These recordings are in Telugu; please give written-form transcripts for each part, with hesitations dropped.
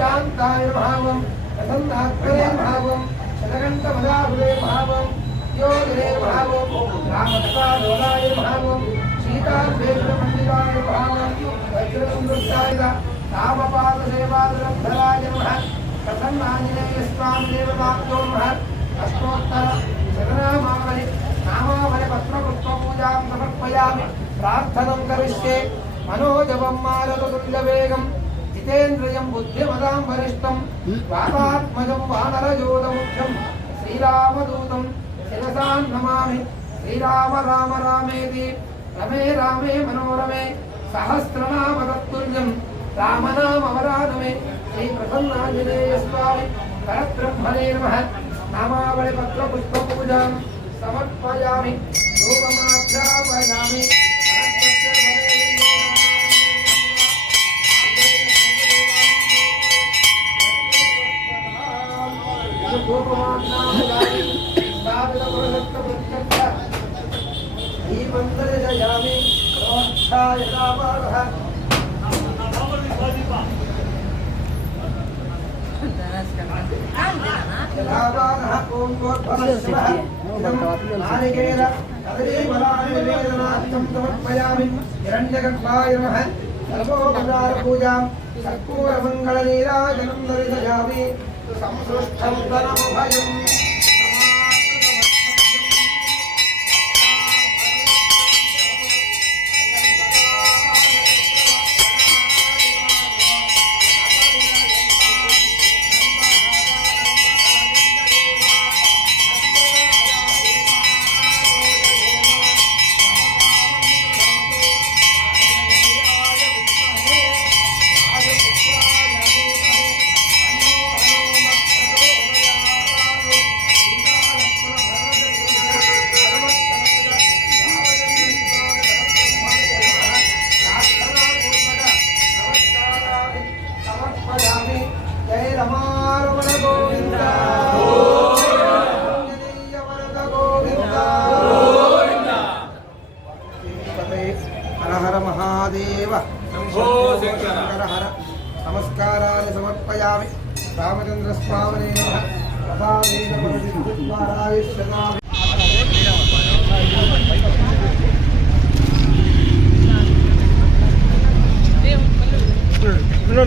शांताय भावं प्रसन्नात्मने भावं शतकंठमदाहुले भावं योगिने भावं रामत्वालोलाय भावं सीताभेषमण्डिताय भावं वज्रसुन्दराय रामपादसेवादरद्धराय नमः प्रसन्नाञ्जनेयस्वामिने नमः अष्टोत्तर शतनामावलि नामावलि पत्रपुष्पपूजां समर्पयामि प्रार्थनं करिष्ये मनोजवं मारुततुल्यवेगं जितेन्द्रियं बुद्धिमतां वरिष्ठं वातात्मजं वानरयोधमुख्यं श्रीरामदूतं शिरसा नमामि। श्रीराम राम रामेति रमे रामे मनोरमे सहस्रनाम तत्तुल्यं रामनामवरानमे। श्रीप्रसन्नाञ्जनेयस्वामी परब्रह्मणे नमः। नामावलि पत्रपुष्पपूजां समर्पयामि धूपमाध्यापयामि। पूजां कर्पूरमङ्गलनीराजनं दर्शयामि संसृष्टं धनमभयम् नमस्कारानि समर्पयामि। रामचंद्र स्वामिने नमः। प्रसादेन वरदिद्वाराय शतामि। No.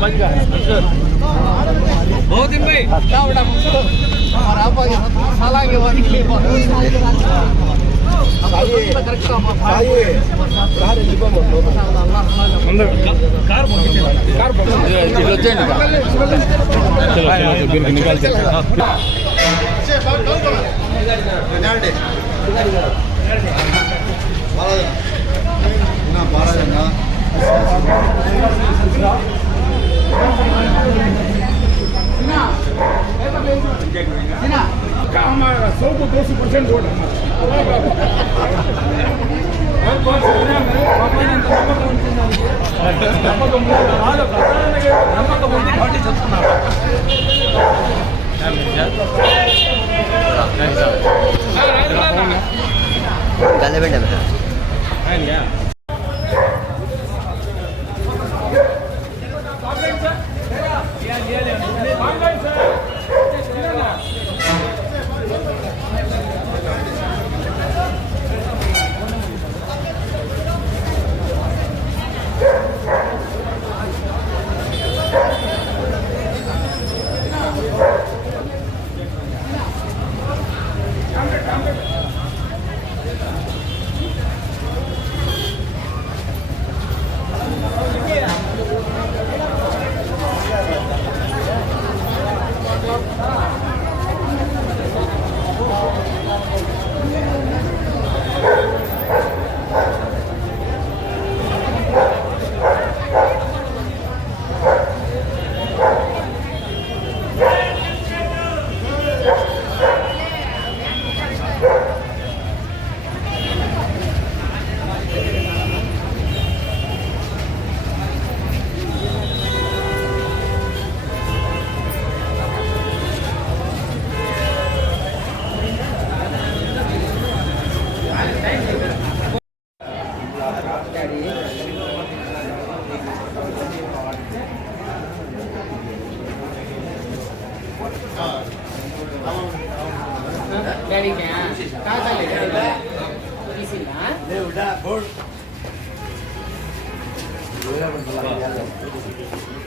Bajiga. बहुत दिन भाई कावड़ा और आप साला के वाली के आइए कार निको बोलो अंदर कार चलो बिल निकाल के ना 12 जना हमारा 100 को 200% वोट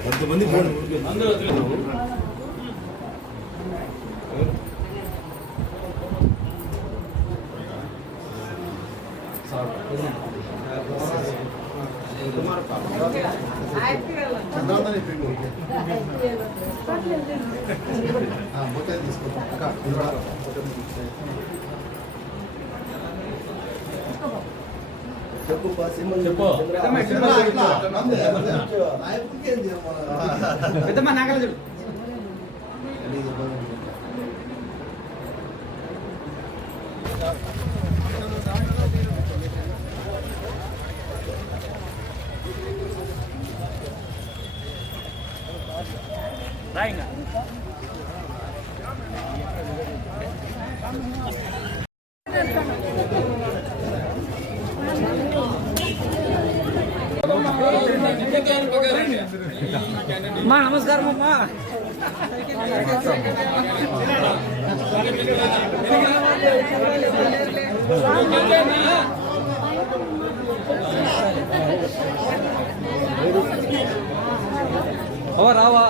కొంతమంది పెద్దమ్మ నాగల చూడు రాయింగా అమ్మా నమస్కారం అమ్మా రావా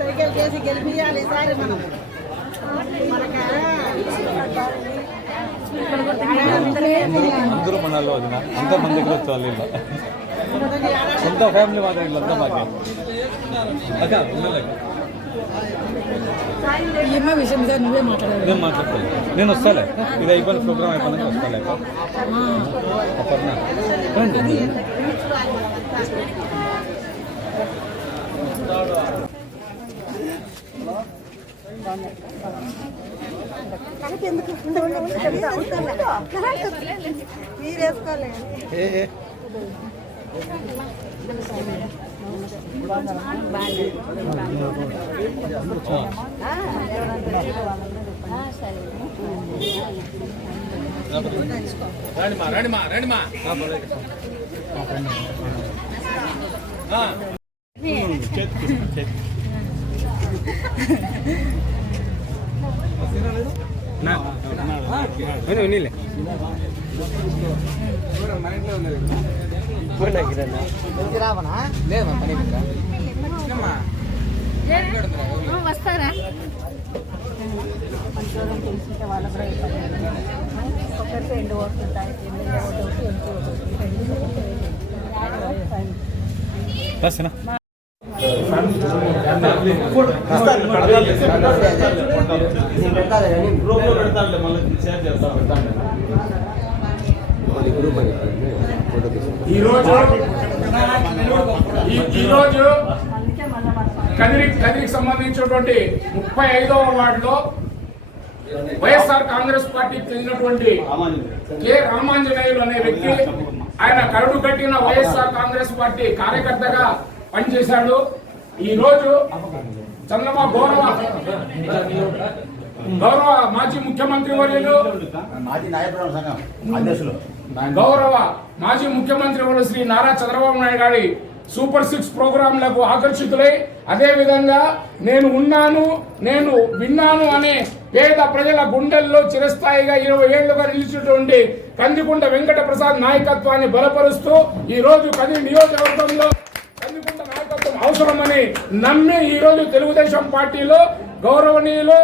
సైకిల్ చేసి గెలిపియాలి ఈసారి మనం అందరూ మనాల్లో వదిన అంత మంది దగ్గర వచ్చాలి సొంత ఫ్యామిలీ మాత్రం వీళ్ళంతా మాకే అక్క ఏమో విషయం సార్ నువ్వే మాట్లాడాలి నేను మాట్లాడతాను నేను వస్తాలే ఇది అయిపోయిన ప్రోగ్రామ్ అయిపోయినాక వస్తాలే అపర్ణ రండి మీరు వేసుకోవాలి రండిమా రావనా లేదా పని వస్తారా తెలిసింటే వాళ్ళ ఒకరికి ఎండు వస్తుంటాయి బస్నా ఈరోజు కదిరికి సంబంధించినటువంటి 35వ వార్డులో వైఎస్ఆర్ కాంగ్రెస్ పార్టీకి చెందినటువంటి కె రామాంజనేయులు అనే వ్యక్తి ఆయన కరడు కట్టిన వైఎస్ఆర్ కాంగ్రెస్ పార్టీ కార్యకర్తగా పనిచేశాడు. ఈ రోజు చంద్రబాబు గౌరవ మాజీ ముఖ్యమంత్రి వర్యులు గౌరవ మాజీ ముఖ్యమంత్రి వర్యులు శ్రీ నారా చంద్రబాబు నాయుడు గారి సూపర్ 6 ప్రోగ్రాంలకు ఆకర్షితులై అదే విధంగా నేను ఉన్నాను నేను విన్నాను అనే పేద ప్రజల గుండెల్లో చిరస్థాయిగా 20 ఏళ్లుగా నిలిచినటువంటి కందికుంట వెంకట ప్రసాద్ నాయకత్వాన్ని బలపరుస్తూ ఈ రోజు కదిరి నియోజకవర్గంలో కందికుంట నాయకత్వం అవసరమని నమ్మి ఈ రోజు తెలుగుదేశం పార్టీలో గౌరవనీయులు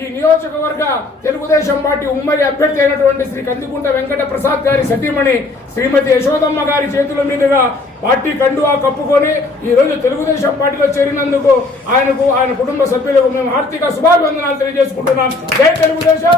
ఈ నియోజకవర్గ తెలుగుదేశం పార్టీ ఉమ్మడి అభ్యర్థి అయినటువంటి శ్రీ కందికుంట వెంకట ప్రసాద్ గారి సతీమణి శ్రీమతి యశోదమ్మ గారి చేతుల మీదుగా పార్టీ కండువా కప్పుకొని ఈ రోజు తెలుగుదేశం పార్టీలో చేరినందుకు ఆయనకు ఆయన కుటుంబ సభ్యులకు మేము ఆర్థిక శుభాభివందనాలు తెలియజేసుకుంటున్నాం. జై తెలుగుదేశం.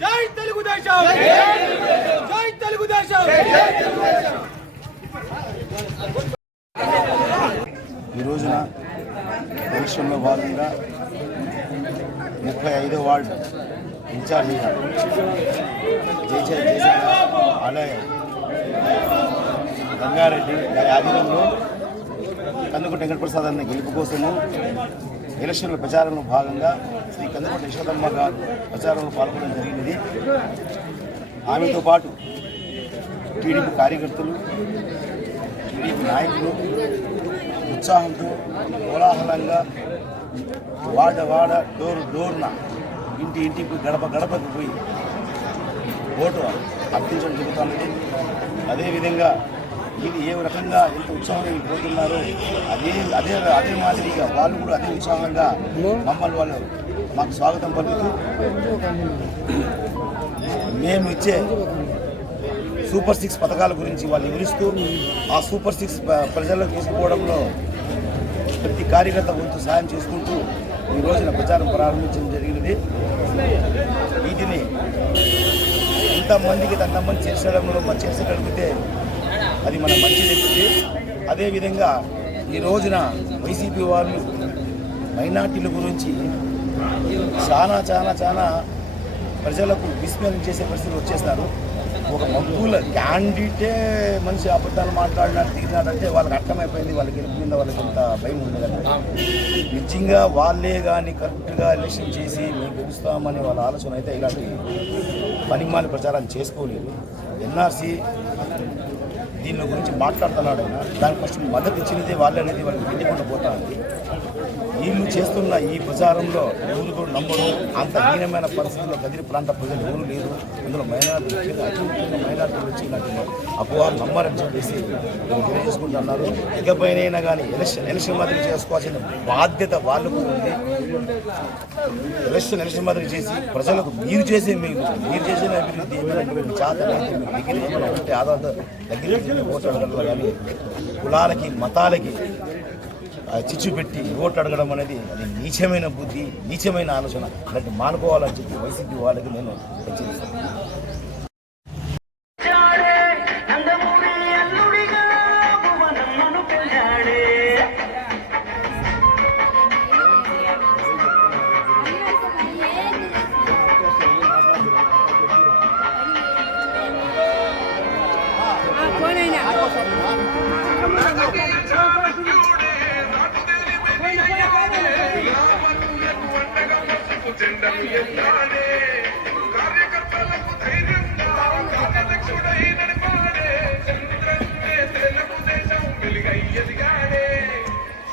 జై తెలుగుదేశం. భాగంగా 35వ వార్డు ఇన్ఛార్జిగా జయచంద్ర అలాగే రంగారెడ్డి గారి ఆధీనంలో కందుకుంట వెంకటప్రసాద్ అన్న గెలుపు కోసము ఎలక్షన్ల ప్రచారంలో భాగంగా శ్రీ కందుకుంట యశోదమ్మ గారు ప్రచారంలో పాల్గొనడం జరిగినది. ఆమెతో పాటు టీడీపీ కార్యకర్తలు, టీడీపీ నాయకులు ఉత్సాహంతో కోలాహలంగా వాడ డోర్న ఇంటికి గడపకు పోయి ఓటు అర్థించడం జరుగుతున్నది. అదేవిధంగా ఇది ఏ రకంగా ఎంత ఉత్సాహంగా పోతున్నారో అదే మాదిరిగా వాళ్ళు కూడా అదే ఉత్సాహంగా మమ్మల్ని మాకు స్వాగతం పలుకుతూ మేము ఇచ్చే సూపర్ 6 పథకాల గురించి వాళ్ళు వివరిస్తూ ఆ సూపర్ 6 ప్రజలకు తీసుకుపోవడంలో ప్రతి కార్యకర్త వంతు సాయం చేసుకుంటూ ఈ రోజున ప్రచారం ప్రారంభించడం జరిగినది. వీటిని ఎంతమందికి అంతమంది చేర్చడంలో మనం చేర్చగలిగితే అది మన మంచి చెప్తుంది. అదేవిధంగా ఈ రోజున వైసీపీ వాళ్ళు మైనార్టీల గురించి చాలా ప్రజలకు విస్మరణ చేసే పరిస్థితులు వచ్చేస్తారు. ఒక మక్కుల క్యాండిడేటే మనిషి అబద్ధాలు మాట్లాడినాడు తిరిగినాడంటే వాళ్ళకి అర్థమైపోయింది, వాళ్ళకి గెలుపు మీద వాళ్ళకి ఎంత భయం ఉండదండి. నిజంగా వాళ్ళే కానీ కరెక్ట్గా ఎలక్షన్ చేసి మేము గెలుస్తామని వాళ్ళ ఆలోచన అయితే ఇలాంటి పనిమాలి ప్రచారాలు చేసుకోలేదు. ఎన్ఆర్సీ దీని గురించి మాట్లాడుతున్నాడు ఆయన, దానికి ఫస్ట్ మద్దతు ఇచ్చినదే వాళ్ళు అనేది వాళ్ళకి తెలియకుండా పోతా ఉంది. వీళ్ళు చేస్తున్న ఈ ప్రచారంలో ఎవరు కూడా నమ్మరు. అంత హీనమైన పరిస్థితుల్లో కదిరి ప్రాంత ప్రజలు ఎవరు లేరు. అందులో మైనార్టీలు వచ్చి ఇలాంటి అపోహాలు నమ్మారని చెప్పేసి తెలియజేసుకుంటున్నారు. ఇకపైనైనా కానీ ఎలక్షన్ మాదిరి చేసుకోవాల్సిన బాధ్యత వాళ్ళకు ఉంది. ఎలక్షన్ మాదిరి చేసి ప్రజలకు మీరు చేసే అభివృద్ధి ఏమైనా చాలా ఉంటే ఆధార దగ్గర ఓటు అడగడంలో కానీ కులాలకి మతాలకి చిచ్చు పెట్టి ఓట్లు అడగడం అనేది అది నీచమైన బుద్ధి, నీచమైన ఆలోచన. అలాంటి మానుకోవాలని చెప్పి వైసీపీ వాళ్ళకి నేను హెచ్చరిస్తాను. కార్యకర్తలకు ధైర్యంగా కార్యదక్షుడై నడిపాడే చంద్రన్నే తెలుగుదేశం వెలుగయ్యదిగాడే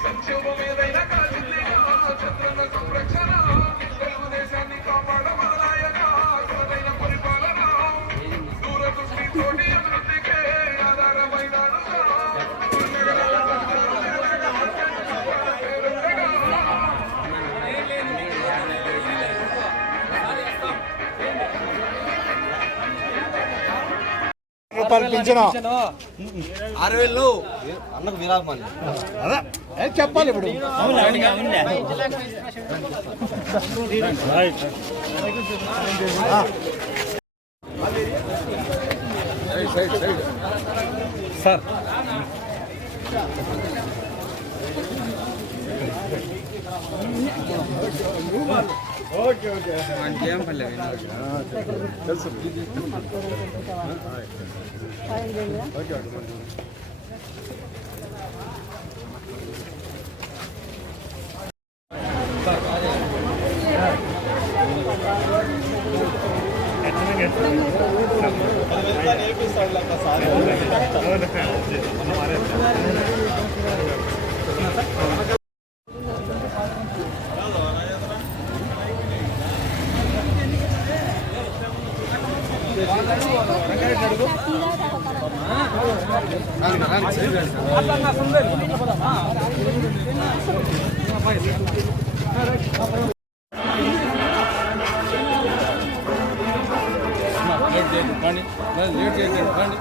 సంక్షోభం ఏదైనా కాల్చిందిగా చంద్రన్న సంరక్షణ తెలుగుదేశాన్ని కాపాడమనాయక సరైన పరిపాలన దూరదృష్టితోటి అభివృద్ధికే ఆధారమైనాడు. పింఛను 6,000 అన్నకు విరామని అదే చెప్పాలి. ఇప్పుడు సార్ ఓకే తెలుసు. లేట్ చేయండి.